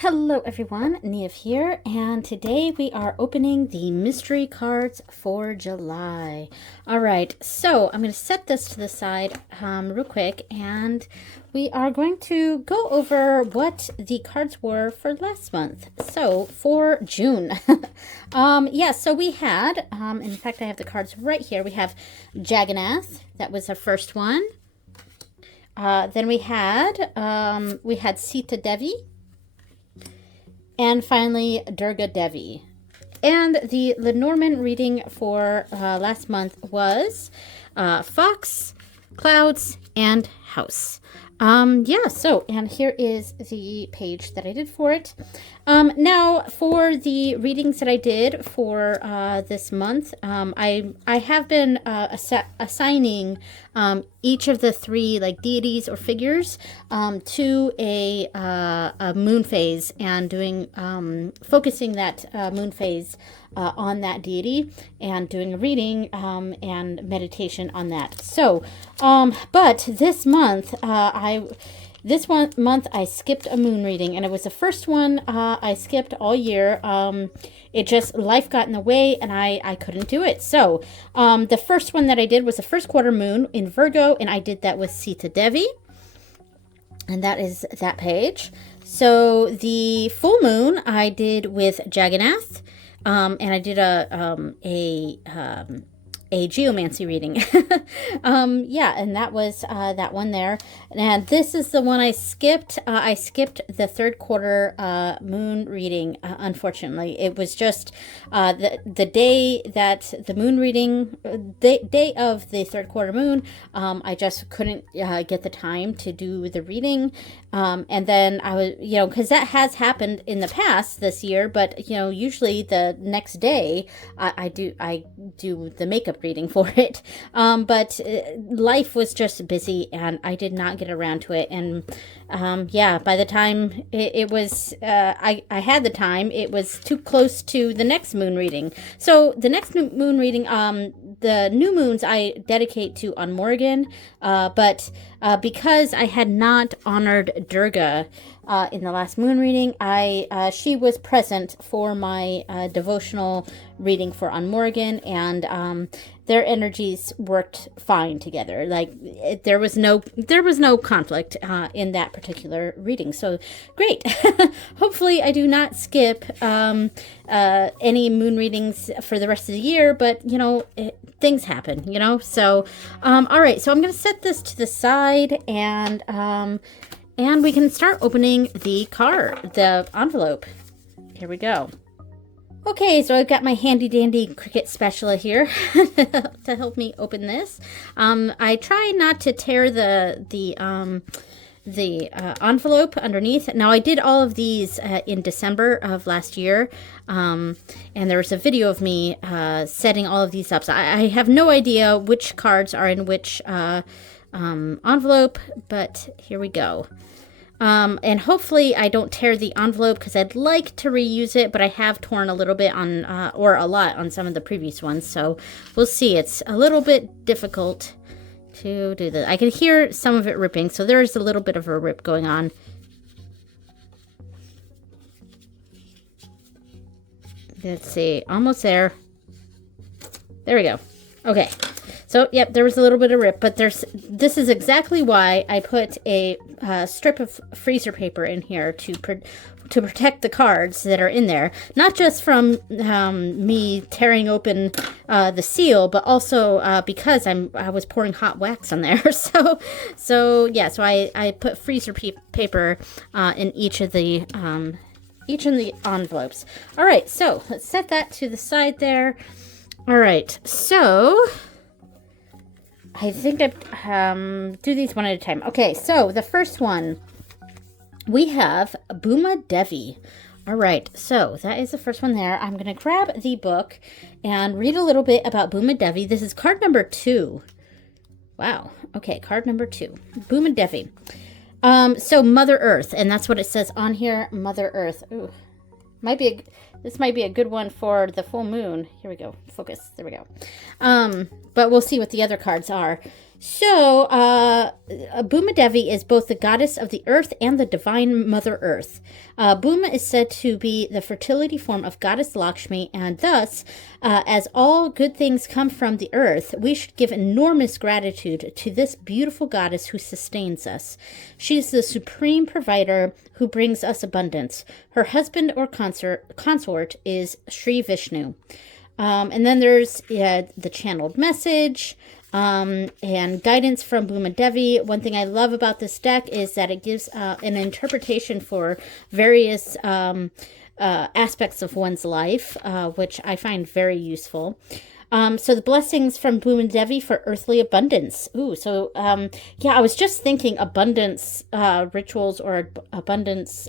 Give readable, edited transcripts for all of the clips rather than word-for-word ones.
Hello everyone, Neve here, and today we are opening the mystery cards for July. Alright, so I'm going to set this to the side real quick, and we are going to go over what the cards were for last month. So, for June. So we had, in fact I have the cards right here, we have Jagannath, that was our first one. Then we had Sita Devi. And finally, Durga Devi. And the Lenormand reading for last month was Fox, Clouds, and House. And here is the page that I did for it. Now, for the readings that I did for this month, I have been assigning each of the three deities or figures to a moon phase and doing focusing that moon phase on that deity and doing a reading and meditation on that. So, but this month I skipped a moon reading, and it was the first one I skipped all year. It just, life got in the way, and I couldn't do it. So, the first one that I did was the first quarter moon in Virgo, and I did that with Sita Devi. And that is that page. So, the full moon I did with Jagannath, and I did a geomancy reading. And that was that one there. And this is the one I skipped. I skipped the third quarter moon reading, unfortunately. It was just the day that the moon reading, day of the third quarter moon, I just couldn't get the time to do the reading. And then I was, because that has happened in the past this year, but, usually the next day I do the makeup reading for it. But life was just busy and I did not get around to it. And by the time it was, I had the time, it was too close to the next moon reading. So the next moon reading, the new moons I dedicate to on Morgan, but because I had not honored Durga in the last moon reading, she was present for my devotional reading for on Morgan, and their energies worked fine together. There was no conflict in that particular reading. So great. Hopefully I do not skip any moon readings for the rest of the year, but things happen, so all right, so I'm going to set this to the side, and we can start opening the envelope. Here we go. Okay, so I've got my handy dandy Cricut spatula here to help me open this. I try not to tear the envelope underneath. Now, I did all of these in December of last year, and there was a video of me setting all of these up. So I have no idea which cards are in which envelope, but here we go. And hopefully I don't tear the envelope, because I'd like to reuse it, but I have torn a little bit on, or a lot on some of the previous ones, so we'll see. It's a little bit difficult to do this. I can hear some of it ripping, so there's a little bit of a rip going on. Let's see, almost there. There we go. Okay. So, yep, there was a little bit of rip, but this is exactly why I put a strip of freezer paper in here to protect the cards that are in there. Not just from me tearing open the seal, but also because I was pouring hot wax on there. So I put freezer paper in each of the envelopes. All right, so let's set that to the side there. All right, so I think I do these one at a time. Okay, so the first one, we have Bhuma Devi. All right, so that is the first one there. I'm going to grab the book and read a little bit about Bhuma Devi. This is card number 2. Wow. Okay, card number 2. Bhuma Devi. So Mother Earth, and that's what it says on here, Mother Earth. Ooh. This might be a good one for the full moon. Here we go. Focus. There we go. But we'll see what the other cards are. So, Bhuma Devi is both the goddess of the earth and the divine Mother Earth. Bhuma is said to be the fertility form of goddess Lakshmi, and thus, as all good things come from the earth, we should give enormous gratitude to this beautiful goddess who sustains us. She is the supreme provider who brings us abundance. Her husband or consort is Sri Vishnu. And then there's the channeled message. And guidance from Bhuma Devi. One thing I love about this deck is that it gives an interpretation for various aspects of one's life, which I find very useful. So the blessings from Bhuma Devi for earthly abundance. Ooh, so yeah, I was just thinking abundance rituals or abundance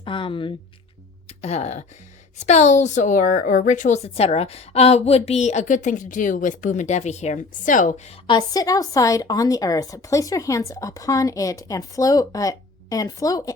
spells or rituals, etc., would be a good thing to do with Bhuma Devi here. So, sit outside on the earth, place your hands upon it, and flow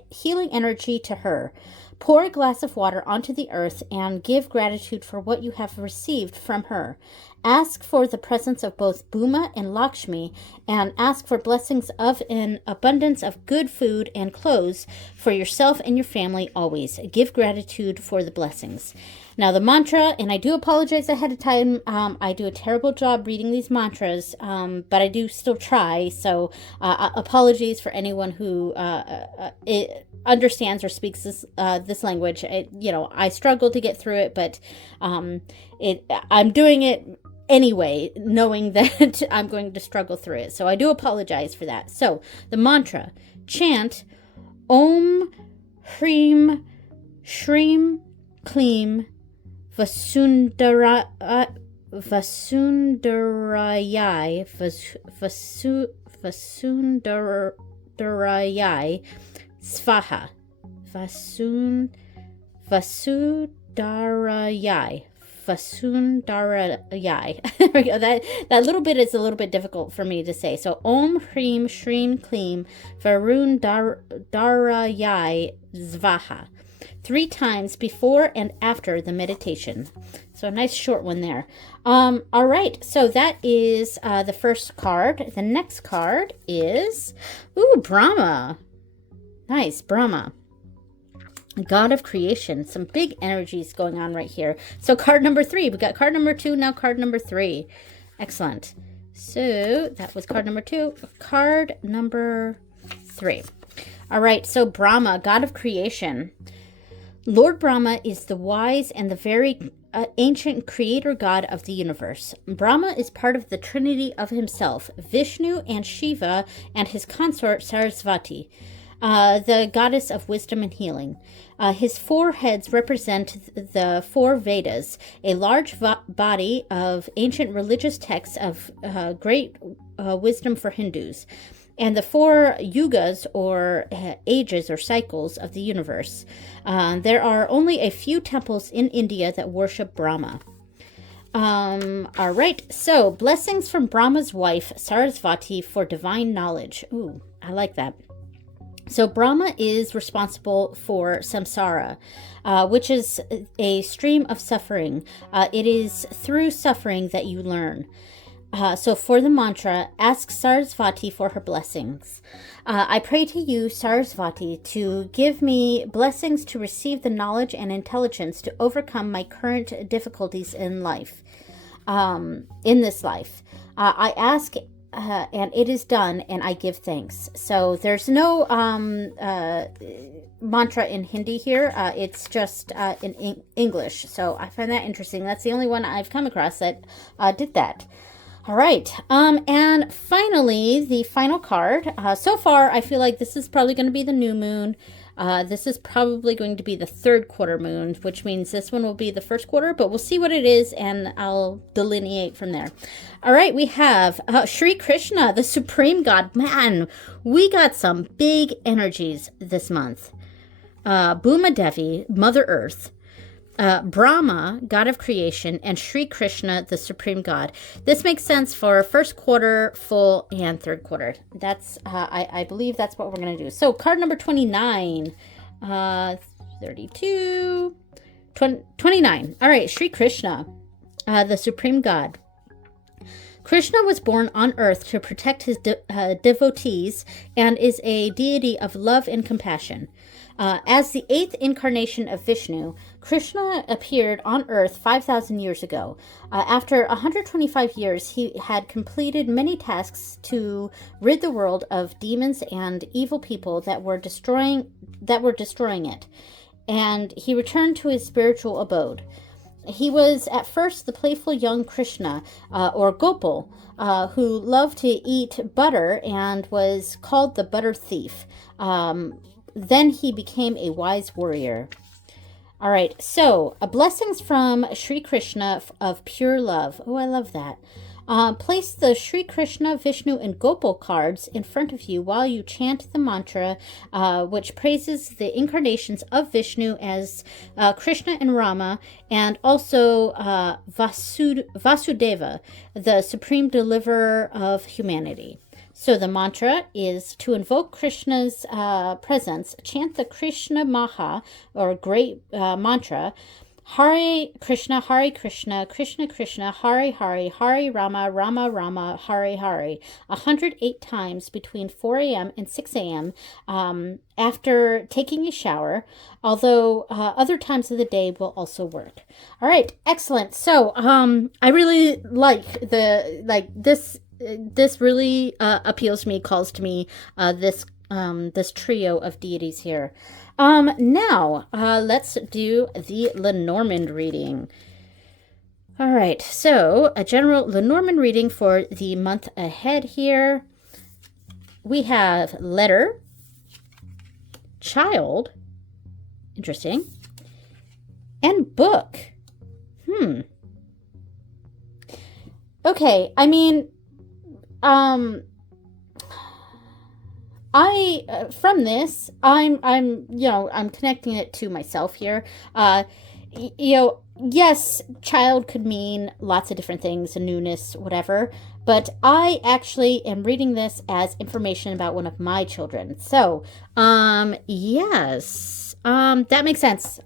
healing energy to her. Pour a glass of water onto the earth and give gratitude for what you have received from her. Ask for the presence of both Bhuma and Lakshmi, and ask for blessings of an abundance of good food and clothes for yourself and your family always. Give gratitude for the blessings. Now the mantra, and I do apologize ahead of time, I do a terrible job reading these mantras, but I do still try, so apologies for anyone who understands or speaks this language. I struggle to get through it, but I'm doing it anyway, knowing that I'm going to struggle through it. So I do apologize for that. So the mantra, chant Om Hreem Shreem Kleem Vasundarayai Vasundarayai Svaha Vasundarayai. There we go. That little bit is a little bit difficult for me to say. So Om Hreem Shreem Kleem Varundarayai Svaha. 3 times before and after the meditation. So a nice short one there. All right, so that is the first card. The next card is, Brahma. Nice, Brahma. God of creation. Some big energies going on right here. So card number 3. We got card number 2, now card number 3. Excellent. So that was card number 2. Card number 3. All right, so Brahma, God of creation. Lord Brahma is the wise and the very ancient creator god of the universe. Brahma is part of the trinity of himself, Vishnu and Shiva, and his consort Sarasvati, the goddess of wisdom and healing. His 4 heads represent the 4 Vedas, a large body of ancient religious texts of great wisdom for Hindus, and the 4 yugas, or ages or cycles of the universe. There are only a few temples in India that worship Brahma. All right, so blessings from Brahma's wife, Sarasvati, for divine knowledge. Ooh, I like that. So Brahma is responsible for samsara, which is a stream of suffering. It is through suffering that you learn. So for the mantra, ask Sarasvati for her blessings. I pray to you, Sarasvati, to give me blessings to receive the knowledge and intelligence to overcome my current difficulties in life, in this life. I ask and it is done, and I give thanks. So there's no mantra in Hindi here. It's just in English. So I find that interesting. That's the only one I've come across that did that. All right. And finally, the final card. So far, I feel like this is probably going to be the new moon. This is probably going to be the 3rd quarter moon, which means this one will be the 1st quarter, but we'll see what it is, and I'll delineate from there. All right, we have Sri Krishna, the Supreme God. Man, we got some big energies this month. Bhuma Devi, Mother Earth. Brahma, God of creation, and Sri Krishna, the Supreme God. This makes sense for 1st quarter, full, and 3rd quarter. That's, I believe that's what we're going to do. So card number 29, 32, 29. All right, Sri Krishna, the Supreme God. Krishna was born on earth to protect his devotees and is a deity of love and compassion. As the 8th incarnation of Vishnu, Krishna appeared on earth 5,000 years ago. After 125 years, he had completed many tasks to rid the world of demons and evil people that were destroying it. And he returned to his spiritual abode. He was at first the playful young Krishna, or Gopal, who loved to eat butter and was called the butter thief. Then he became a wise warrior. All right, so blessings from Sri Krishna of pure love. Oh, I love that. Place the Sri Krishna, Vishnu, and Gopal cards in front of you while you chant the mantra, which praises the incarnations of Vishnu as Krishna and Rama, and also Vasudeva, the supreme deliverer of humanity. So the mantra is to invoke Krishna's presence. Chant the Krishna Maha, or great mantra. Hare Krishna, Krishna Krishna, Hare Hare, Hare Rama, Rama Rama, Hare Hare, 108 times between 4 a.m. and 6 a.m. After taking a shower, although other times of the day will also work. All right, excellent. So I really like this. This really appeals to me, calls to me, this trio of deities here. Now, let's do the Lenormand reading. All right, so a general Lenormand reading for the month ahead here. We have letter, child, interesting, and book. Okay, I mean, from this, I'm connecting it to myself here. Yes, child could mean lots of different things, newness, whatever, but I actually am reading this as information about one of my children. So, yes, that makes sense.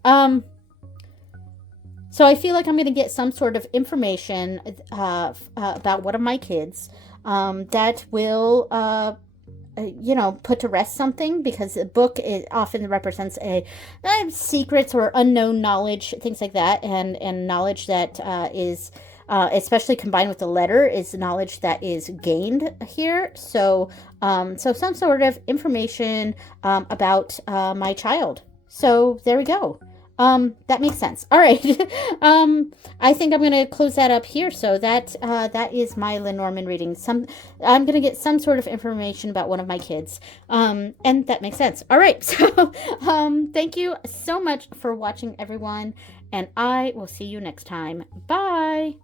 So I feel like I'm going to get some sort of information about one of my kids that will, put to rest something, because the book often represents secrets or unknown knowledge, things like that, and knowledge that is, especially combined with the letter, is knowledge that is gained here. So, so some sort of information about my child. So there we go. That makes sense. All right. I think I'm going to close that up here. So that is my Lenormand reading. I'm going to get some sort of information about one of my kids. And that makes sense. All right. So, thank you so much for watching, everyone. And I will see you next time. Bye.